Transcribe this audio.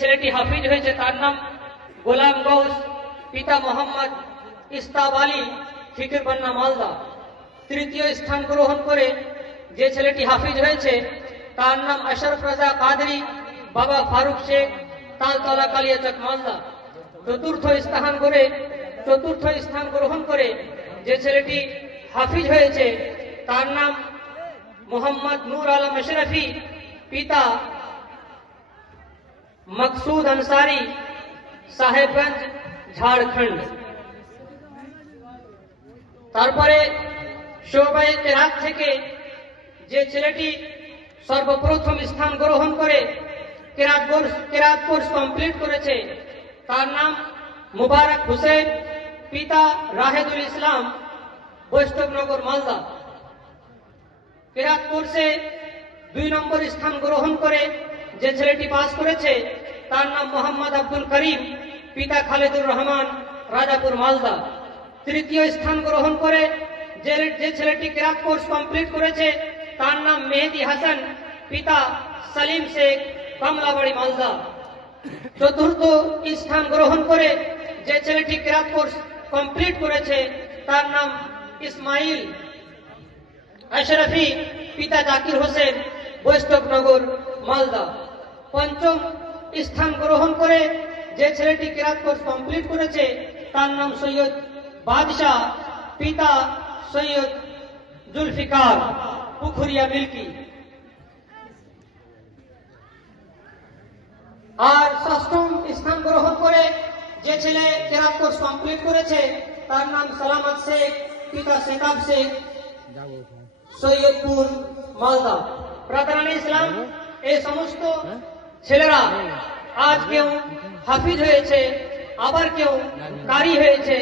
ছেলেটি হাফিজ হয়েছে তার নাম গোলাম গৌস, পিতা মোহাম্মদ ইস্তাব আলী, ফিকিরবান্না মালদা। তৃতীয় স্থান গ্রহণ করে যে ছেলেটি হাফিজ হয়েছে তার নাম আশরফ রাজা কাদরি, বাবা ফারুক শেখ, তালতলা কালিয়াচক মালদা। চতুর্থ স্থান গ্রহণ করে যে ছেলেটি হাফিজ হয়েছে তার নাম মোহাম্মদ নূর আলম আশরাফি, পিতা মকসুদ আনসারি, সাহেবগঞ্জ, ঝাড়খণ্ড। তারপরে শোবায়ে কেরাত থেকে যে ছেলেটি সর্বপ্রথম স্থান গ্রহণ করে কেরাত কোর্স কমপ্লিট করেছে তার নাম মুবারক হুসেন, পিতা রাহেদুল ইসলাম, বৈষ্ণবনগর, মালদা। কেরাত কোর্সে 2 নম্বর স্থান গ্রহণ করে যে ছেলেটি পাস করেছে তার নাম মোহাম্মদ আব্দুল করিম, পিতা খালেদুর রহমান, রাজাপুর, মালদা। তৃতীয় স্থান গ্রহণ করে যে ছেলেটি কেরাত কোর্স কমপ্লিট করেছে তার নাম মেহেদি হাসান, পিতা সালিম শেখ, কমলাবাড়ি, মালদা। চতুর্থ স্থান গ্রহণ করে যে ছেলেটি কেরাত কোর্স কমপ্লিট করেছে তার নাম ইসমাইল আশরাফি, পিতা জাকির হোসেন, বৈষ্ণবনগর, মালদা। পঞ্চম স্থান গ্রহণ করে যে ছেলেটি কেরাত কোর্স কমপ্লিট করেছে তার নাম সৈয়দ বাদশাহ, পিতা সৈয়দ জুলফিকার, পুখুরিয়া, মিল্কি। আর ষষ্ঠম স্থান গ্রহণ করে যে ছেলে কেরাত কোর্স কমপ্লিট করেছে তার নাম সালামত শেখ, পিতা শেতাব শেখ, সৈয়দপুর, মালদা। ব্রাদারান ইসলাম, এই সমস্ত ছেলেরা আজ কেউ হাফিজ হয়েছে, আবার কেউ কারি হয়েছে।